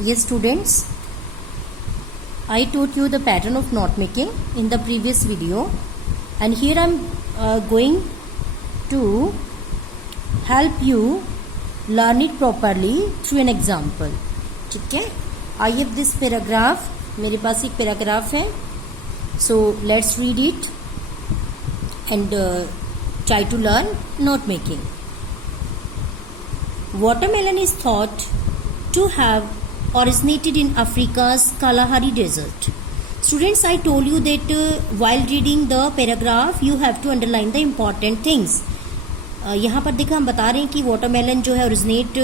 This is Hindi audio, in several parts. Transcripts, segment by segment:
Yes, students, I taught you the pattern of knot making in the previous video, and here I am going to help you learn it properly through an example. ठीक है, I have this paragraph. मेरे पास एक पैराग्राफ है. So let's read it and try to learn knot making. Watermelon is thought to have originated in Africa's Kalahari Desert. Students, I told you that while reading the paragraph you have to underline the important things. यहाँ पर देखा हम बता रहे हैं कि वाटरमेलन जो है ओरिजिनेट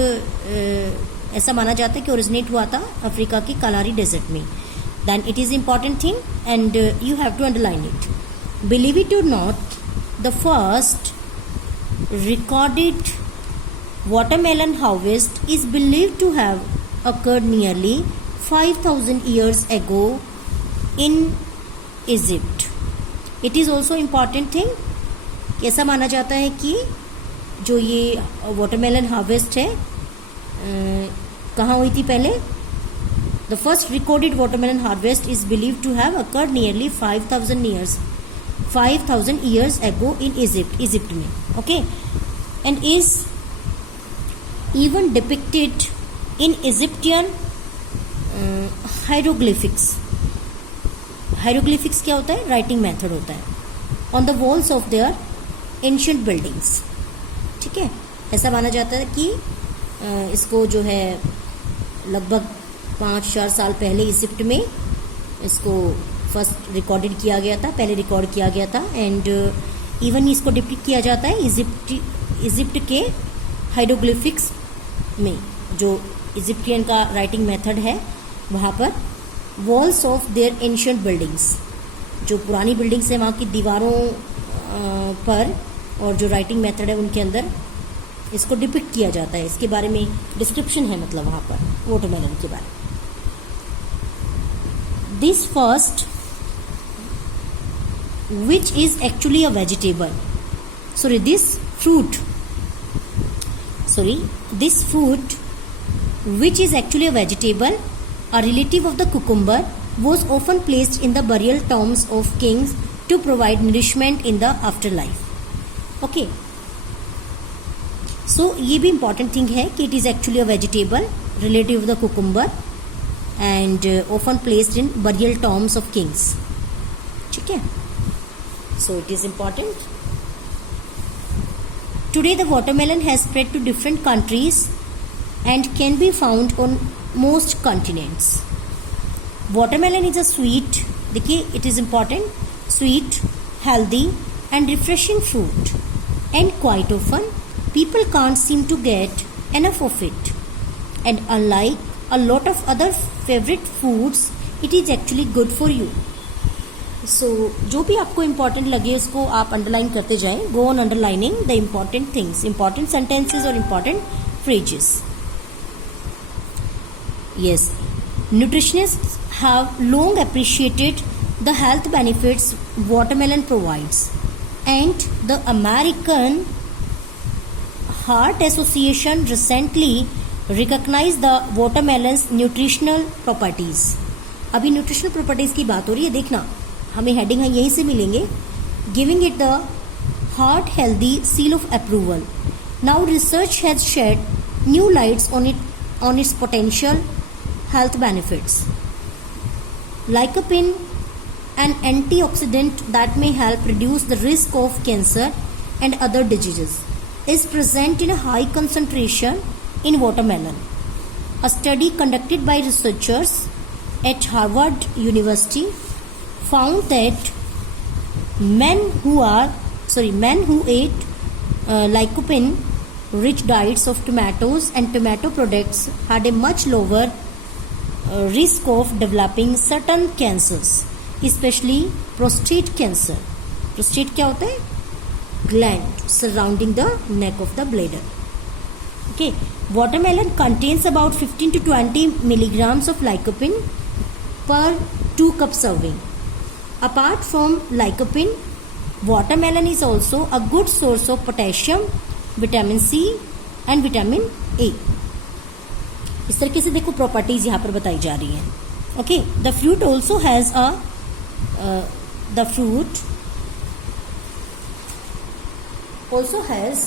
ऐसा माना जाता है कि ओरिजिनेट हुआ था अफ्रीका के कालाहारी डेजर्ट में. Then it is important thing and you have to underline it. Believe it और not, the first recorded watermelon harvest is believed to have occurred nearly 5,000 years ago in Egypt. It is also important thing. ऐसा माना जाता है कि जो ये वाटरमेलन हार्वेस्ट है कहाँ हुई थी पहले. The first recorded watermelon harvest is believed to have occurred nearly 5,000 years ago in Egypt में. Okay, and is even depicted in Egyptian hieroglyphics. Hieroglyphics क्या होता है? राइटिंग मेथड होता है. On the walls of their ancient buildings. ठीक है, ऐसा माना जाता है कि इसको जो है लगभग 5-4 साल पहले इजिप्ट में इसको फर्स्ट रिकॉर्डेड किया गया था, पहले रिकॉर्ड किया गया था. एंड इवन इसको डिपिक्ट किया जाता है इजिप्ट के हाइरोग्लिफिक्स में, जो इजिप्टियन का राइटिंग मेथड है वहाँ पर walls of their ancient buildings, जो पुरानी बिल्डिंग्स है वहाँ की दीवारों पर, और जो राइटिंग मेथड है उनके अंदर इसको डिपिक्ट किया जाता है. इसके बारे में डिस्क्रिप्शन है, मतलब वहाँ पर वाटरमेलन के बारे में. This first which is actually a vegetable, this fruit which is actually a vegetable, a relative of the cucumber, was often placed in the burial tombs of kings to provide nourishment in the afterlife. Okay, so ये भी important thing है कि it is actually a vegetable, relative of the cucumber, and often placed in burial tombs of kings. ठीक है, so it is important. Today the watermelon has spread to different countries and can be found on most continents. Watermelon is a sweet, देखिए it is important, sweet, healthy and refreshing fruit, and quite often people can't seem to get enough of it. And unlike a lot of other favorite foods, it is actually good for you. सो जो भी आपको इम्पॉर्टेंट लगे उसको आप अंडरलाइन करते जाएं. Go on underlining the important things, important sentences और important phrases. Yes, nutritionists have long appreciated the health benefits watermelon provides, and the American Heart Association recently recognize the watermelons nutritional properties. अभी न्यूट्रिशनल प्रॉपर्टीज की बात हो रही है, देखना हमें हेडिंग है यहीं से मिलेंगे. Giving it the heart healthy seal of approval. Now research has shed new lights on its potential health benefits. Lycopene, an antioxidant that may help reduce the risk of cancer and other diseases, is present in a high concentration in watermelon. A study conducted by researchers at Harvard University found that men who ate lycopene-rich diets of tomatoes and tomato products had a much lower risk of developing certain cancers, especially prostate cancer. Prostate क्या होता है? Gland surrounding the neck of the bladder. Okay, watermelon contains about 15 to 20 milligrams of lycopene per 2 cup serving. Apart from lycopene, watermelon is also a good source of potassium, vitamin C and vitamin A. इस तरीके से देखो प्रॉपर्टीज यहाँ पर बताई जा रही हैं. Okay, the fruit also has the fruit also has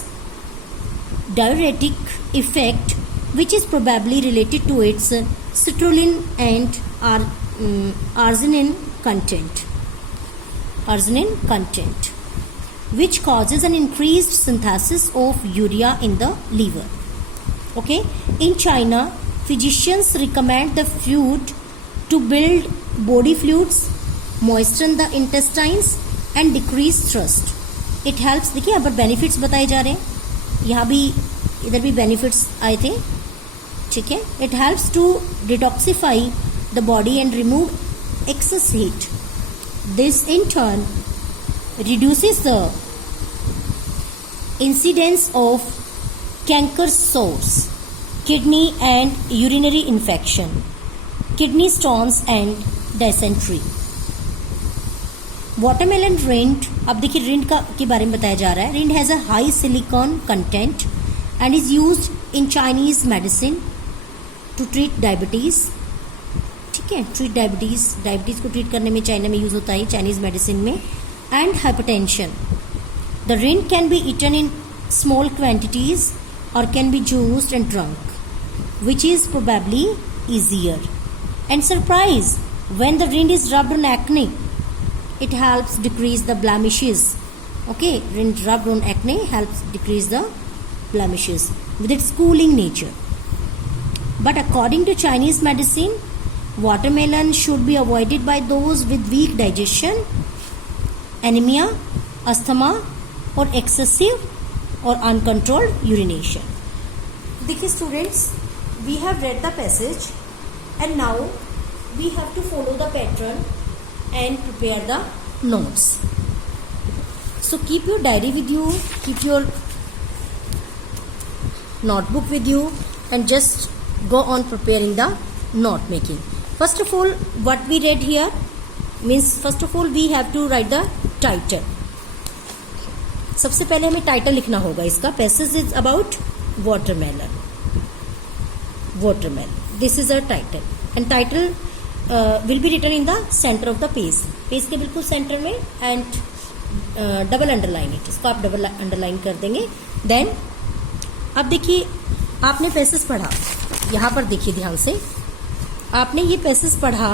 diuretic effect which is probably related to its citrulline and arginine content which causes an increased synthesis of urea in the liver. Okay, in China physicians recommend the fruit to build body fluids, moisten the intestines and decrease thirst. It helps. देखिए यहाँ पर बेनिफिट्स बताए जा रहे हैं, यहाँ भी इधर भी बेनिफिट्स आए थे. ठीक है, it helps to detoxify the body and remove excess heat. This in turn reduces the incidence of canker sores, kidney and urinary infection, kidney stones and dysentery. Watermelon rind. अब देखिए रिंड के बारे में बताया जा रहा है. Rind has a high silicon content and is used in Chinese medicine to treat diabetes. ठीक है, ट्रीट डायबिटीज को ट्रीट करने में चाइना में यूज होता है चाइनीज मेडिसिन में. And hypertension. The rind can be eaten in small quantities और can be juiced and drunk which is probably easier. And surprise, when the rind is rubbed on acne, it helps decrease the blemishes. Okay, rind rubbed on acne helps decrease the blemishes with its cooling nature. But according to Chinese medicine, watermelon should be avoided by those with weak digestion, anemia, asthma or excessive or uncontrolled urination. देखिए students, we have read the passage and now we have to follow the pattern and prepare the notes. So keep your diary with you, keep your notebook with you and just go on preparing the note making. First of all, what we read here means first of all we have to write the title. सबसे पहले हमें टाइटल लिखना होगा इसका. Passage is about watermelon. This is our title and title will be written in the center of the page. Page के बिल्कुल सेंटर में and डबल अंडरलाइन इट. इसको आप डबल अंडरलाइन कर देंगे. देन अब देखिए आपने पैसेज पढ़ा, यहाँ पर देखिए ध्यान से. आपने ये पैसेज पढ़ा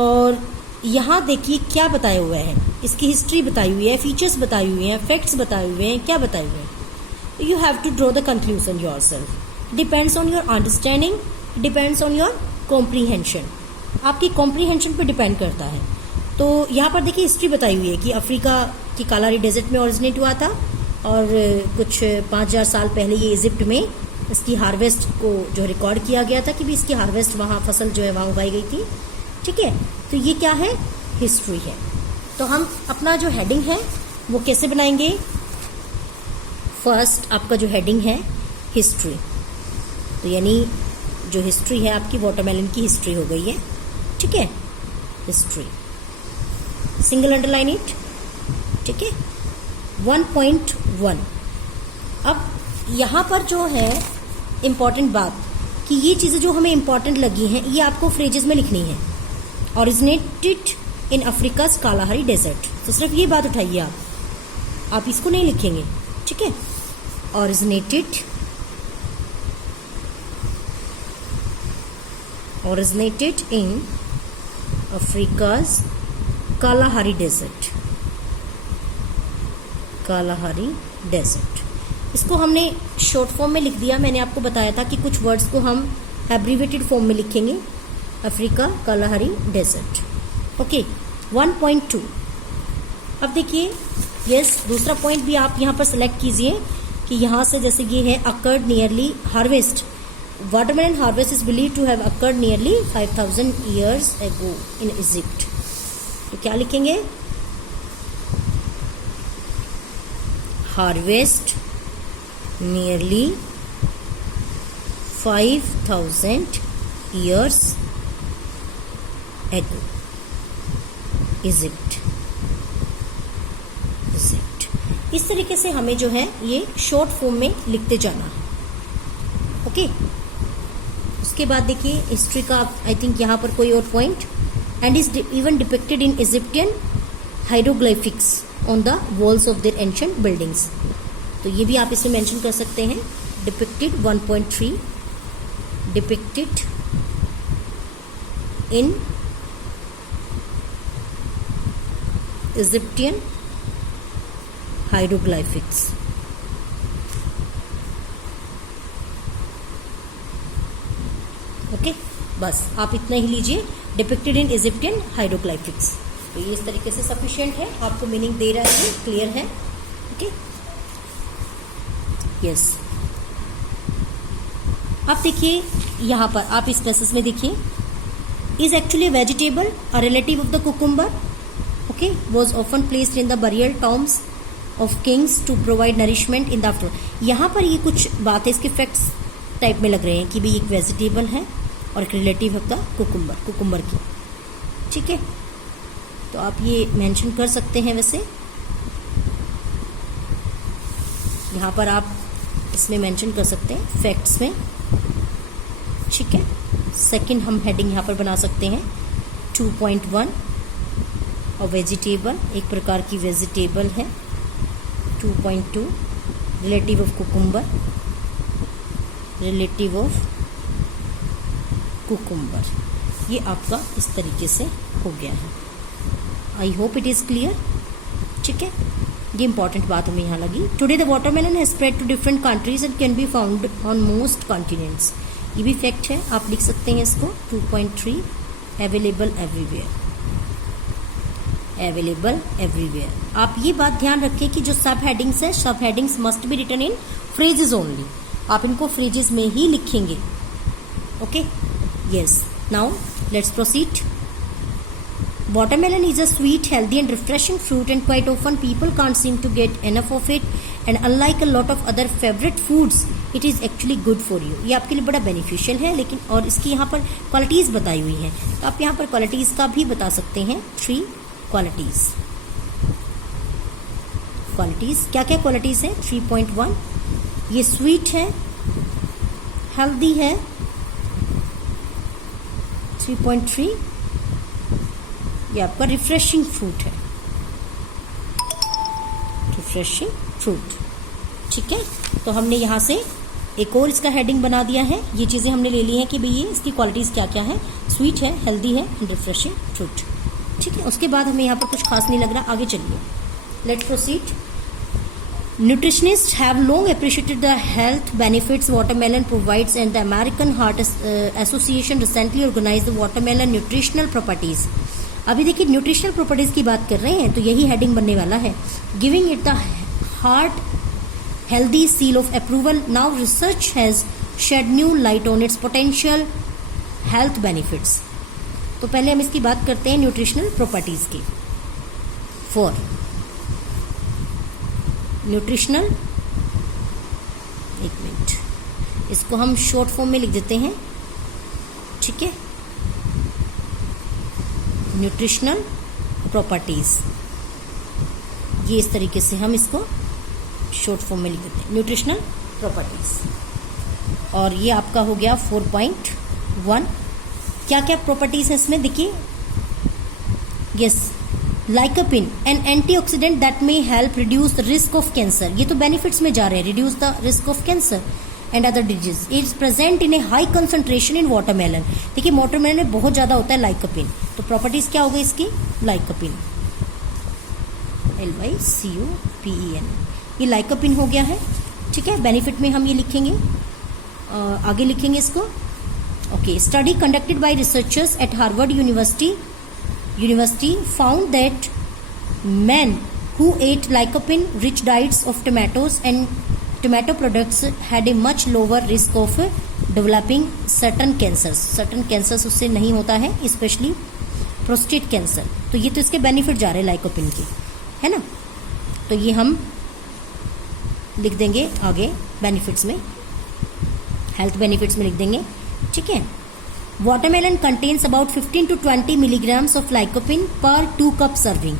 और यहाँ देखिए क्या बताया हुआ है. इसकी हिस्ट्री बताई हुई है, फीचर्स बताई हुई हैं, फैक्ट्स बताए हुए हैं, क्या बताए हुए हैं. You have to draw the conclusion yourself. Depends on your understanding, depends on your comprehension. आपकी कॉम्प्रीहेंशन पे डिपेंड करता है. तो यहाँ पर देखिए हिस्ट्री बताई हुई है कि अफ्रीका की कालाहारी डेजर्ट में ओरिजिनेट हुआ था और कुछ 5000 साल पहले ये इजिप्ट में इसकी हार्वेस्ट को जो रिकॉर्ड किया गया था कि भी इसकी हार्वेस्ट वहाँ फसल जो है वहाँ उगाई गई थी. ठीक है, तो ये क्या है, हिस्ट्री है. तो हम अपना जो हेडिंग है वो कैसे बनाएंगे. फर्स्ट आपका जो हेडिंग है हिस्ट्री, तो यानी जो हिस्ट्री है आपकी वाटरमेलन की हिस्ट्री हो गई है. ठीक है, हिस्ट्री सिंगल अंडरलाइन इट. ठीक है, 1.1. अब यहाँ पर जो है इम्पॉर्टेंट बात कि ये चीज़ें जो हमें इम्पॉर्टेंट लगी हैं ये आपको फ्रेजेस में लिखनी है. Originated in Africa's Kalahari desert, तो सिर्फ ये बात उठाइए आप इसको नहीं लिखेंगे. ठीक है, originated in Africa's Kalahari Desert. इसको हमने शॉर्ट फॉर्म में लिख दिया. मैंने आपको बताया था कि कुछ वर्ड्स को हम एब्रीवेटेड फॉर्म में लिखेंगे. Africa Kalahari desert. ओके, 1.2. अब देखिए यस, दूसरा पॉइंट भी आप यहाँ पर सेलेक्ट कीजिए कि यहाँ से जैसे ये है occurred nearly harvest. Watermelon harvest is believe to have occurred nearly 5000 years ago in Egypt. तो क्या लिखेंगे, harvest nearly 5000 years ago Egypt. इस तरीके से हमें जो है ये शॉर्ट फॉर्म में लिखते जाना. ओके, उसके बाद देखिए हिस्ट्री का आई थिंक यहाँ पर कोई और point, and is even depicted in Egyptian hieroglyphics on the walls of their ancient buildings. तो ये भी आप इसे मेंशन कर सकते हैं। Depicted 1.3 depicted in Egyptian hieroglyphics. Okay, बस आप इतना ही लीजिए, डिपिक्टेड इन इजिप्टियन हाइरोग्लिफिक्स। तो ये इस तरीके से सफिशिएंट है, आपको मीनिंग दे रहा है, क्लियर है। Okay, yes. आप देखिए यहाँ पर, आप इस पैसेज में देखिए, is actually vegetable a relative of the cucumber, okay, was often placed in the burial tombs of kings to provide nourishment in the afternoon. यहाँ पर ये कुछ बातें इसके फैक्ट्स टाइप में लग रहे हैं कि भाई एक वेजिटेबल है और एक रिलेटिव ऑफ द कुकुम्बर की, ठीक है। तो आप ये मेंशन कर सकते हैं। वैसे यहाँ पर आप इसमें मेंशन कर सकते हैं फैक्ट्स में, ठीक है। सेकंड हम हेडिंग यहाँ पर बना सकते हैं 2.1 और वेजिटेबल, एक प्रकार की वेजिटेबल है। 2.2 relative of cucumber, relative of cucumber. ये आपका इस तरीके से हो गया है। I hope it is clear, ठीक है। ये इंपॉर्टेंट बात हमें यहाँ लगी। Today the watermelon has spread to different countries and can be found on most continents. ये भी फैक्ट है, आप लिख सकते हैं इसको। 2.3 अवेलेबल एवरीवेयर, अवेलेबल एवरीवेयर। आप ये बात ध्यान रखें कि जो सब हेडिंग्स है, subheadings must be written in phrases only. आप इनको फ्रेजेस में ही लिखेंगे, okay. Yes, now let's proceed. Watermelon is a sweet, healthy and refreshing fruit and quite often people can't seem to get enough of it, and unlike a lot of other favorite foods, it is actually good for you. ये आपके लिए बड़ा बेनिफिशियल है, लेकिन और इसकी यहाँ पर क्वालिटीज़ बताई हुई हैं, तो आप यहाँ पर क्वालिटीज़ का भी बता सकते हैं। 3 क्वालिटीज़। क्वालिटीज़ क्या क्या क्वालिटीज़ हैं? 3.1 ये स्वीट है, हेल्दी है। 3.3 ये आपका रिफ्रेशिंग फ्रूट है, रिफ्रेशिंग फ्रूट, ठीक है। तो हमने यहाँ से एक और इसका हेडिंग बना दिया है। ये चीज़ें हमने ले ली हैं कि भाई ये इसकी क्वालिटीज़ क्या क्या है। स्वीट है, हेल्दी है एंड रिफ्रेशिंग फ्रूट, ठीक है। उसके बाद हमें यहाँ पर कुछ खास नहीं लग रहा, आगे चलिए। Let's proceed. Nutritionists have long appreciated the health benefits watermelon provides, and the American Heart Association recently organized the watermelon nutritional properties. अभी देखिए न्यूट्रिशनल प्रॉपर्टीज की बात कर रहे हैं, तो यही हेडिंग बनने वाला है। Giving it the heart healthy seal of approval, now research has shed new light on its potential health benefits. तो पहले हम इसकी बात करते हैं न्यूट्रिशनल प्रॉपर्टीज की। फॉर न्यूट्रिशनल, एक मिनट, इसको हम शॉर्ट फॉर्म में लिख देते हैं, ठीक है। न्यूट्रिशनल प्रॉपर्टीज, ये इस तरीके से हम इसको शॉर्ट फॉर्म में लिख देते हैं, न्यूट्रिशनल प्रॉपर्टीज। और ये आपका हो गया 4.1। क्या क्या प्रॉपर्टीज है इसमें देखिए। Yes, lycopene N antioxidant that may help reduce the risk of cancer. ये तो बेनिफिट्स में जा रहे हैं, reduce the risk of cancer and other disease. Is present in A high concentration in watermelon. देखिए वाटरमेलन में बहुत ज्यादा होता है लाइकोपिन, तो प्रॉपर्टीज क्या हो गई इसकी? लाइकोपिन, LYCOPEN, ये लाइकोपिन हो गया है, ठीक है। बेनिफिट में हम ये लिखेंगे, आगे लिखेंगे इसको। Okay, study conducted by researchers eight Harvard University found that men who ate lycopene-rich diets of tomatoes and tomato products had a much lower risk of developing certain cancers. Certain cancers उससे नहीं होता है, especially prostate cancer. तो ये तो इसके बेनिफिट जा रहे हैं लाइकोपिन के, है ना। तो ये हम लिख देंगे आगे बेनिफिट्स में, हेल्थ बेनिफिट्स में लिख देंगे, ठीक है। Watermelon contains about 15 to 20 milligrams of lycopene per 2 cup serving.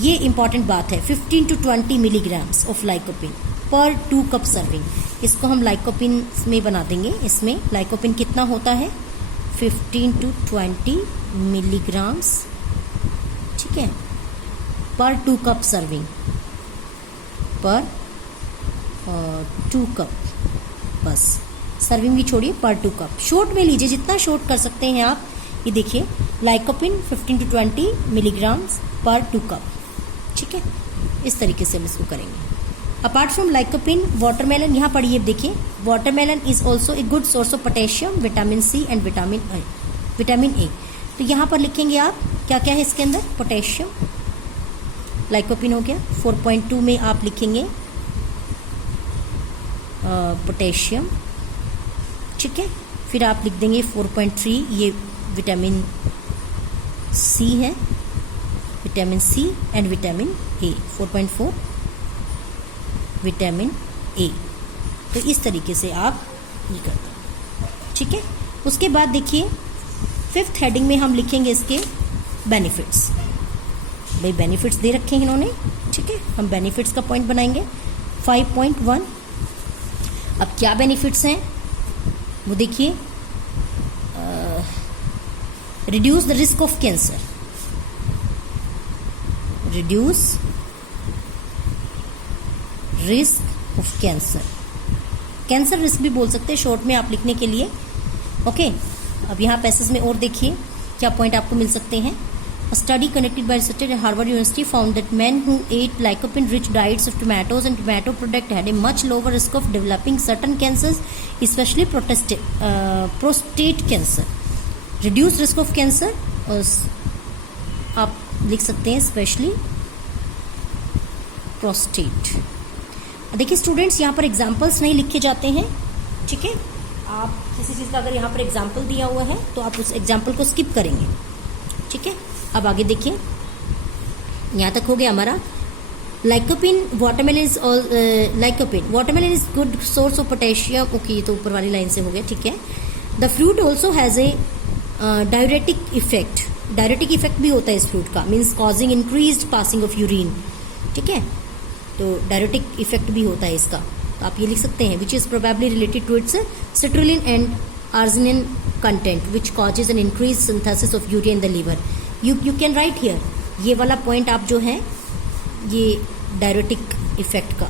ये इंपॉर्टेंट बात है, 15 to 20 milligrams of lycopene, पर 2 कप सर्विंग। इसको हम लाइकोपिन में बना देंगे। इसमें लाइकोपिन कितना होता है 15 to 20 मिलीग्राम्स, ठीक है, पर 2 कप सर्विंग, पर 2 कप, बस सर्विंग भी छोड़िए, पर 2 कप। शॉर्ट में लीजिए, जितना शॉर्ट कर सकते हैं आप। ये देखिए लाइकोपिन 15 to 20 मिलीग्राम्स पर 2 कप, ठीक है। इस तरीके से हम इसको करेंगे। अपार्ट फ्रॉम लाइकोपिन, वाटरमेलन, यहाँ पढ़िए, देखिए watermelon is also a good source of potassium, vitamin C and vitamin A. तो यहाँ पर लिखेंगे आप क्या क्या है इसके अंदर, पोटेशियम, लाइकोपिन हो गया। 4.2 में आप लिखेंगे पोटेशियम, ठीक है। फिर आप लिख देंगे 4.3, ये विटामिन सी है, vitamin C and vitamin A. 4.4 vitamin A. तो इस तरीके से आप ये करते हैं, ठीक है। उसके बाद देखिए 5th हेडिंग में हम लिखेंगे इसके बेनिफिट्स। भाई बेनिफिट्स दे रखे हैं इन्होंने, ठीक है, हम बेनिफिट्स का पॉइंट बनाएंगे। 5.1, अब क्या बेनिफिट्स हैं वो देखिए। Reduce the risk of cancer, reduce risk of cancer, cancer risk भी बोल सकते हैं शॉर्ट में आप लिखने के लिए, ओके। अब यहाँ पैसेज में और देखिए क्या पॉइंट आपको मिल सकते हैं। A study conducted by researchers at Harvard University found that men who ate lycopene-rich diets of tomatoes and tomato products had a much lower risk of developing certain cancers, especially prostate cancer. Reduced risk of cancer, आप लिख सकते हैं स्पेशली प्रोस्टेट। देखिए स्टूडेंट्स, यहाँ पर एग्जाम्पल्स नहीं लिखे जाते हैं, ठीक है। आप किसी चीज़ का अगर यहाँ पर एग्जाम्पल दिया हुआ है तो आप उस एग्जाम्पल को स्किप करेंगे, ठीक है। अब आगे देखिए, यहाँ तक हो गया हमारा। Lycopene, watermelon is watermelon is good source of potassium, okay, ये तो ऊपर वाली लाइन से हो गया, ठीक है। The fruit also has a diuretic effect, diuretic effect भी होता है इस फ्रूट का, means causing increased passing of urine, ठीक है। तो डायरेटिक इफेक्ट भी होता है इसका, तो आप ये लिख सकते हैं, which is probably related to its citrulline and arginine content which causes an increase synthesis of urea in the liver. You can write here, ये वाला पॉइंट आप जो है ये डायरेटिक इफेक्ट का,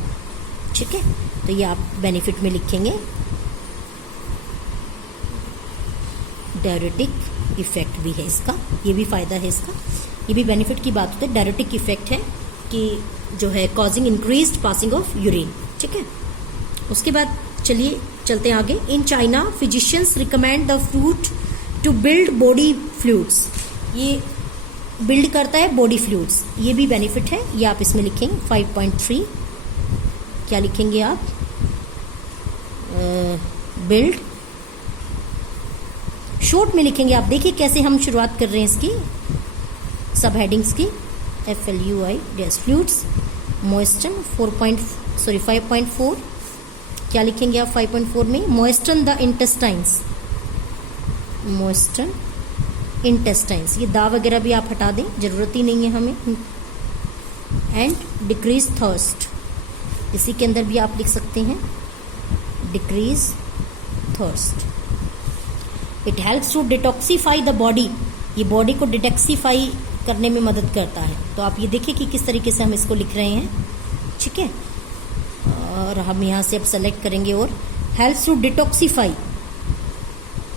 ठीक है। तो ये आप बेनिफिट में लिखेंगे, डायरेटिक इफेक्ट भी है इसका, ये भी फायदा है इसका, ये भी बेनिफिट की बात होती है। डायरेटिक इफेक्ट है कि जो है causing increased passing of urine, ठीक है। उसके बाद चलिए चलते हैं आगे। In China physicians recommend the fruit to build body fluids, ये बिल्ड करता है बॉडी फ्लूइड्स, ये भी बेनिफिट है, ये आप इसमें लिखेंगे। 5.3 क्या लिखेंगे आप, बिल्ड, शॉर्ट में लिखेंगे आप। देखिए कैसे हम शुरुआत कर रहे हैं इसकी सब हेडिंग्स की। FLUI डैश फ्लूइड्स, मॉइस्चन 5.4 क्या लिखेंगे आप 5.4 में, मॉइस्चन द इंटेस्टाइन्स, मॉइस्चन इंटेस्टाइन्स, ये दा वगैरह भी आप हटा दें, जरूरत ही नहीं है हमें। एंड डिक्रीज थर्स्ट, इसी के अंदर भी आप लिख सकते हैं decrease thirst. It helps to detoxify the body, ये बॉडी को डिटॉक्सीफाई करने में मदद करता है। तो आप ये देखिए कि किस तरीके से हम इसको लिख रहे हैं, ठीक है। और हम यहाँ से अब सेलेक्ट करेंगे और helps to detoxify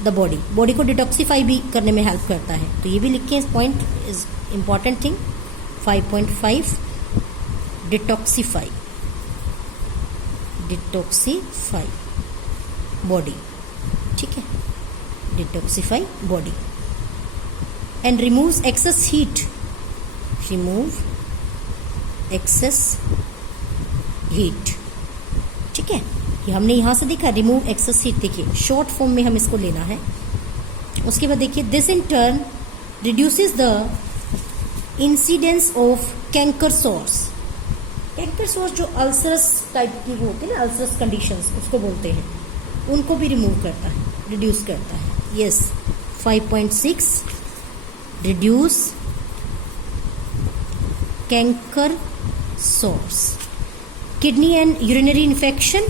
the body, body को डिटॉक्सीफाई भी करने में हेल्प करता है। तो ये भी लिखें, इस point is important thing. 5.5 detoxify, detoxify body, ठीक है, detoxify body. And removes excess heat, remove excess heat, ठीक है। ये हमने यहाँ से देखा रिमूव एक्सेस हीट, देखिए शॉर्ट फॉर्म में हम इसको लेना है। उसके बाद देखिए this in turn reduces the incidence of canker source, canker source जो अल्सरस टाइप की वो होती है ना, अल्सरस कंडीशंस उसको बोलते हैं, उनको भी रिमूव करता है, रिड्यूस करता है। Yes 5.6 reduce canker sores, kidney and urinary infection,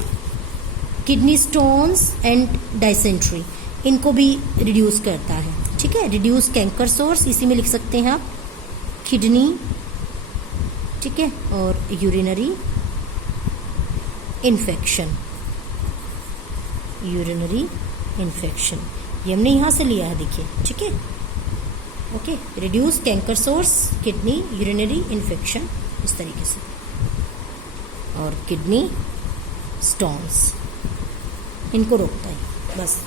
kidney stones and dysentery, इनको भी रिड्यूस करता है। ठीक है, रिड्यूस कैंकर सोर्स, इसी में लिख सकते हैं आप किडनी, ठीक है, और यूरिनरी इन्फेक्शन, यूरिनरी इन्फेक्शन ये हमने यहाँ से लिया है, देखिए। ठीक है, okay, reduce canker sores, kidney, urinary infection, इस तरीके से, और किडनी स्टोन्स, इनको रोकता है। बस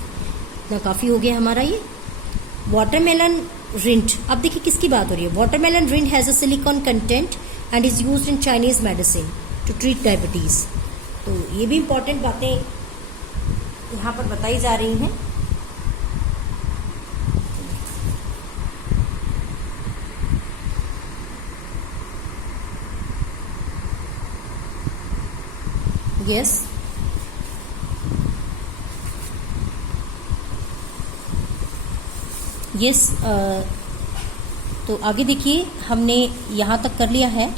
इतना काफ़ी हो गया हमारा ये। वाटरमेलन रिंड, अब देखिए किसकी बात हो रही है। Watermelon rind has a silicon content and is used in Chinese medicine to treat diabetes. तो ये भी इंपॉर्टेंट बातें यहाँ पर बताई जा रही हैं। यस, यस, तो आगे देखिए, हमने यहाँ तक कर लिया है,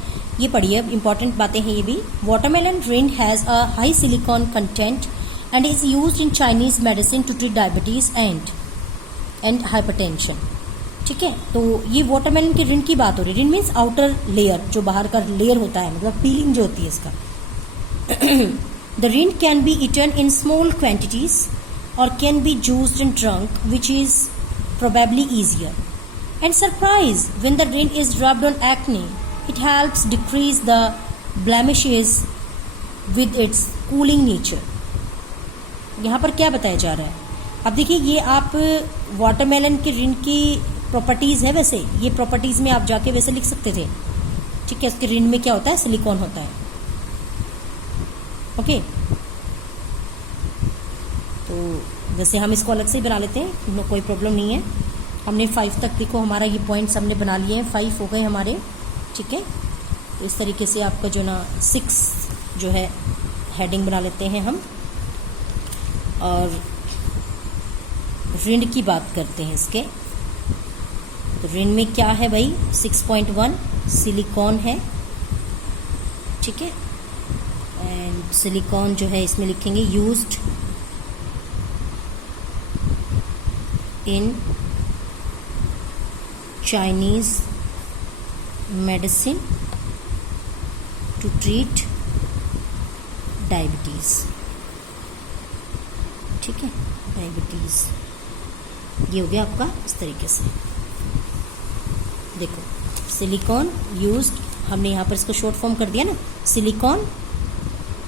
ये पढ़िए, अब इंपॉर्टेंट बातें हैं ये भी। Watermelon rind has a high silicon content and is used in Chinese medicine to treat diabetes and hypertension. ठीक है, तो ये वाटरमेलन के रिंड की बात हो रही है। रिंड मीन्स आउटर लेयर, जो बाहर का लेयर होता है, मतलब पीलिंग जो होती है इसका। The rind can be eaten in small quantities और can be juiced and drunk, which is probably easier. And surprise, when the rind is rubbed on acne, it helps decrease the blemishes with its cooling nature. यहाँ पर क्या बताया जा रहा है? अब देखिए, ये आप वाटरमेलन के रिंड की प्रॉपर्टीज है। वैसे ये प्रॉपर्टीज में आप जाके वैसे लिख सकते थे। ठीक है, उसके रिंड में क्या होता है, सिलिकॉन होता है। ओके, तो वैसे हम इसको अलग से ही बना लेते हैं, कोई प्रॉब्लम नहीं है। हमने 5 तक, देखो हमारा ये पॉइंट्स हमने बना लिए हैं, 5 हो गए हमारे। ठीक है, तो इस तरीके से आपका जो ना 6 जो है हेडिंग बना लेते हैं हम, और रिंड की बात करते हैं इसके। तो रिंड में क्या है भाई, 6.1 सिलिकॉन है। ठीक है, एंड सिलिकॉन जो है इसमें लिखेंगे used in Chinese medicine to treat diabetes। ठीक है, डायबिटीज ये हो गया आपका इस तरीके से। देखो, सिलिकॉन यूज्ड, हमने यहाँ पर इसको शॉर्ट फॉर्म कर दिया ना, सिलिकॉन,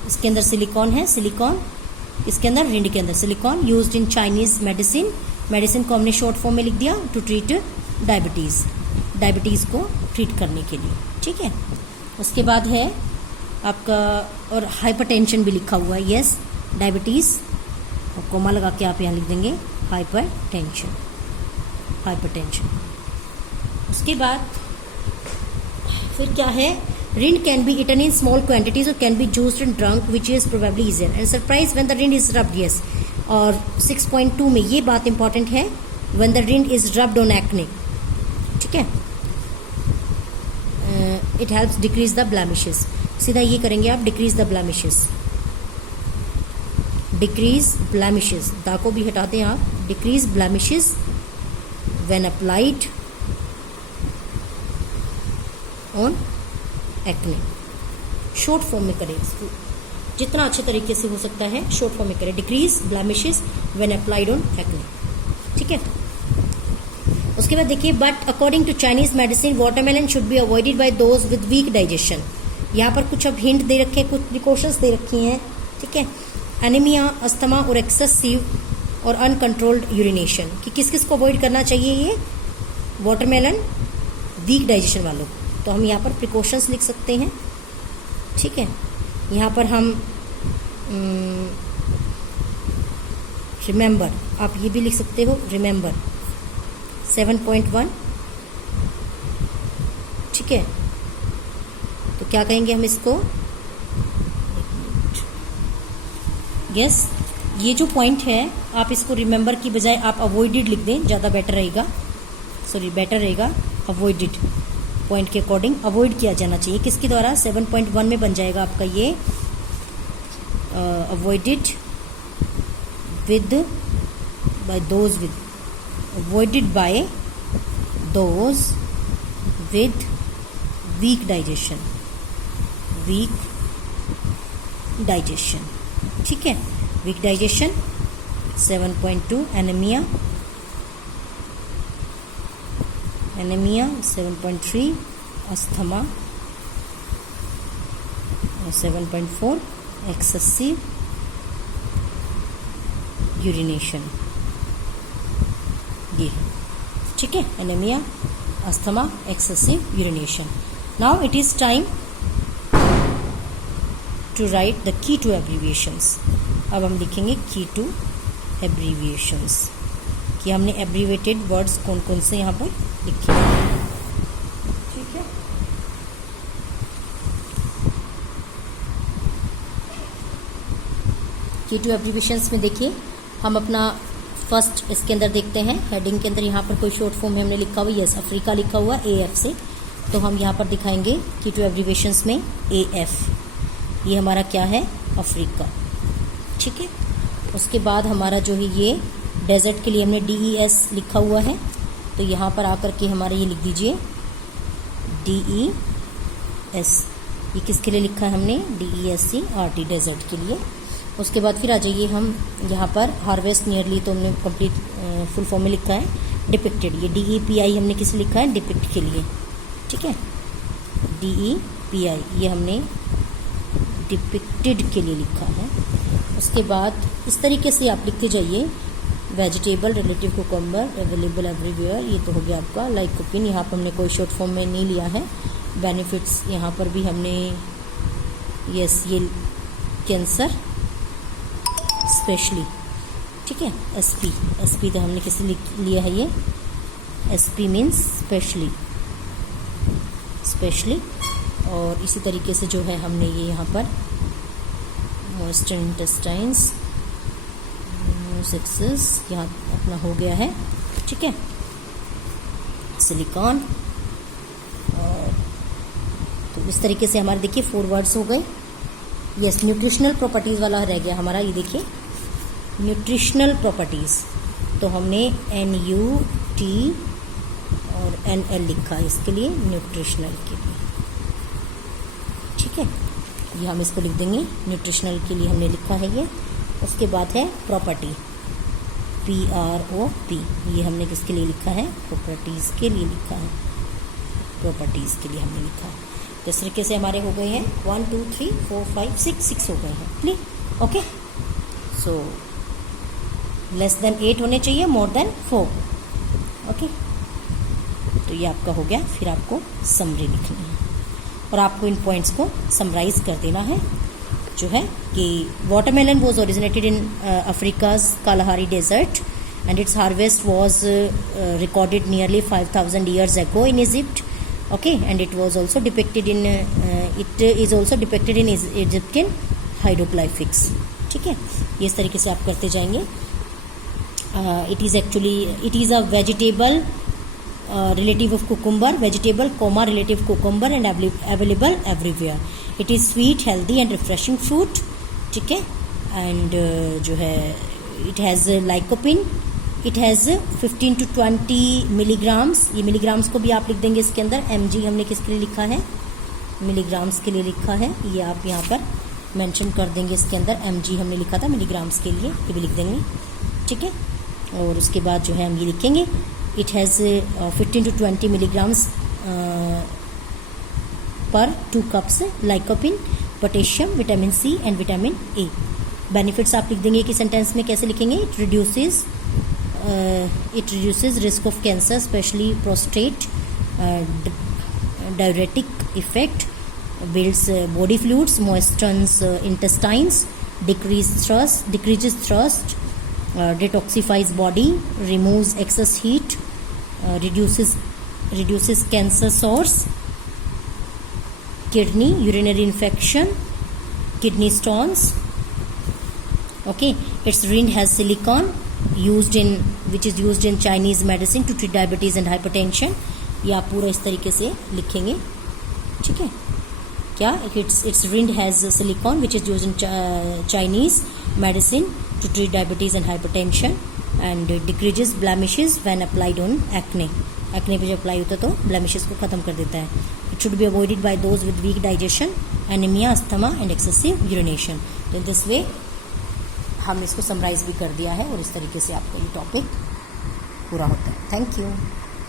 इसके अंदर सिलिकॉन है, सिलिकॉन इसके अंदर, रिंड के अंदर silicon, used in Chinese medicine, medicine को हमने शॉर्ट फॉर्म में लिख दिया, टू ट्रीट डायबिटीज़, डायबिटीज़ को ट्रीट करने के लिए। ठीक है, उसके बाद है आपका, और हाइपरटेंशन भी लिखा हुआ है। यस, डायबिटीज़, और कोमा लगा के आप यहाँ लिख देंगे हाइपरटेंशन, हाइपरटेंशन। उसके बाद फिर क्या है, rind can be eaten in small quantities or can be juiced and drunk, which is probably easier. And surprise when the rind is rubbed, yes. और 6.2 में ये बात इंपॉर्टेंट है, when the rind is rubbed on acne, ठीक है, it helps decrease the blemishes। सीधा ये करेंगे आप, decrease the blemishes, decrease blemishes, दा को भी हटा दें आप, decrease blemishes when applied on acne. Short form में करें इसको, जितना अच्छे तरीके से हो सकता है शॉर्ट फॉर्म में करें। Decrease blemishes when applied on acne. ठीक है, उसके बाद देखिए, but according to Chinese medicine watermelon should be avoided by those with weak digestion. यहाँ पर कुछ अब हिंट दे रखे हैं, कुछ प्रिकॉशंस दे रखी हैं। ठीक है, एनीमिया, अस्थमा और एक्सेसिव और अनकंट्रोल्ड यूरिनेशन, कि किस किस को अवॉइड करना चाहिए ये वाटरमेलन, वीक डाइजेशन वालों को। तो हम यहाँ पर प्रिकॉशंस लिख सकते हैं। ठीक है, यहाँ पर हम रिमेंबर, आप ये भी लिख सकते हो, रिमेंबर 7.1। ठीक है, तो क्या कहेंगे हम इसको, यस, ये जो पॉइंट है आप इसको रिमेंबर की बजाय आप अवॉइडेड लिख दें, ज़्यादा बेटर रहेगा, सॉरी बेटर रहेगा, अवॉइडेड पॉइंट के अकॉर्डिंग अवॉइड किया जाना चाहिए। किसके द्वारा, 7.1 में बन जाएगा आपका ये avoided by those with weak digestion. ठीक है, weak digestion. 7.2 anemia. 7.3 asthma. 7.4 excessive urination. ये ठीक है, anemia, asthma, excessive urination. Now it is time to write the key to abbreviations. अब हम लिखेंगे key to abbreviations कि हमने abbreviated words कौन कौन से यहाँ पर लिखे हैं. ठीक है, key to abbreviations में देखिए हम अपना फर्स्ट इसके अंदर देखते हैं. हेडिंग के अंदर यहाँ पर कोई शॉर्ट फॉर्म में हमने लिखा हुआ यस अफ्रीका लिखा हुआ AF से, तो हम यहाँ पर दिखाएंगे की टू एब्रीविएशंस में AF. ये हमारा क्या है, अफ्रीका. ठीक है, उसके बाद हमारा जो है ये डेजर्ट के लिए हमने DES लिखा हुआ है, तो यहाँ पर आकर के हमारा ये लिख दीजिए DES. ये किसके लिए लिखा है हमने, DESCRT, डेजर्ट के लिए. उसके बाद फिर आ जाइए हम यहाँ पर हार्वेस्ट नियरली, तो हमने कंप्लीट फुल फॉर्म में लिखा है डिपिक्टेड. ये DEPI हमने किसे लिखा है, डिपिक्ट के लिए. ठीक है, DEPI ये हमने डिपिक्टेड के लिए लिखा है. उसके बाद इस तरीके से आप लिखते जाइए. Vegetable, relative cucumber, available everywhere, ये तो हो गया आपका. लाइकोपिन यहाँ पर हमने कोई शॉर्ट फॉर्म में नहीं लिया है. बेनिफिट्स यहाँ पर भी हमने यस ये कैंसर स्पेशली. ठीक है, SP तो हमने किसे लिया है, ये SP मीन्स स्पेशली. और इसी तरीके से जो है हमने ये यहाँ पर मोइस्चर इंटेस्टाइन्स सक्सेस यहाँ अपना हो गया है. ठीक है, सिलिकॉन. और तो इस तरीके से हमारे देखिए 4 वर्ड्स हो गए. यस, न्यूट्रिशनल प्रॉपर्टीज़ वाला रह गया हमारा. ये देखिए न्यूट्रिशनल प्रॉपर्टीज़, तो हमने NUT और NL लिखा है इसके लिए, न्यूट्रिशनल के लिए. ठीक है, ये हम इसको लिख देंगे, न्यूट्रिशनल के लिए हमने लिखा है ये. उसके बाद है प्रॉपर्टी, PROP, ये हमने किसके लिए लिखा है, प्रॉपर्टीज़ के लिए लिखा है. प्रॉपर्टीज़ के लिए हमने लिखा है. इस तरीके से हमारे हो गए हैं 1 2 3 4 5 6 हो गए हैं. Clear, okay. So less than 8 होने चाहिए, मोर देन 4. ओके, तो ये आपका हो गया. फिर आपको समरी लिखनी है और आपको इन पॉइंट्स को समराइज कर देना है. जो है कि watermelon was originated in Africa's Kalahari desert and its harvest was recorded nearly 5000 years ago in Egypt. Okay, and it was also depicted in it is also depicted in Egyptian hieroglyphics. ठीक है, ये इस तरीके से आप करते जाएंगे. It is a vegetable relative of cucumber, vegetable comma relative cucumber and available everywhere. It is sweet, healthy and refreshing fruit. ठीक है, and जो है it has lycopene. It has 15 to 20 milligrams. ये मिलीग्राम्स को भी आप लिख देंगे इसके अंदर. mg हमने किसके लिए लिखा है, मिलीग्राम्स के लिए लिखा है. ये आप यहाँ पर मेंशन कर देंगे इसके अंदर. mg हमने लिखा था मिलीग्राम्स के लिए, ये भी लिख देंगे. ठीक है, और उसके बाद जो है हम ये लिखेंगे इट हैज़ 15 to 20 milligrams पर 2 cups lycopene, potassium, vitamin C and vitamin A. Benefits आप लिख देंगे कि सेंटेंस में कैसे लिखेंगे. It reduces risk of cancer, especially prostate, diuretic effect, builds body fluids, moistens intestines, decreases thirst, detoxifies body, removes excess heat, reduces cancer source, kidney, urinary infection, kidney stones. Okay, its rind has silicon which is used in Chinese medicine to treat diabetes and hypertension. ये आप पूरा इस तरीके से लिखेंगे. ठीक है, क्या, its rind has silicon which is use in Chinese medicine to treat diabetes and hypertension and decreases blemishes when applied on acne. Acne पे जब अप्लाई होता है तो ब्लैमिशेस को ख़त्म कर देता है. It should be avoided by those with weak digestion, anaemia, asthma and excessive urination. तो इन दिस वे हमने इसको समराइज भी कर दिया है और इस तरीके से आपका ये टॉपिक पूरा होता है. Thank you.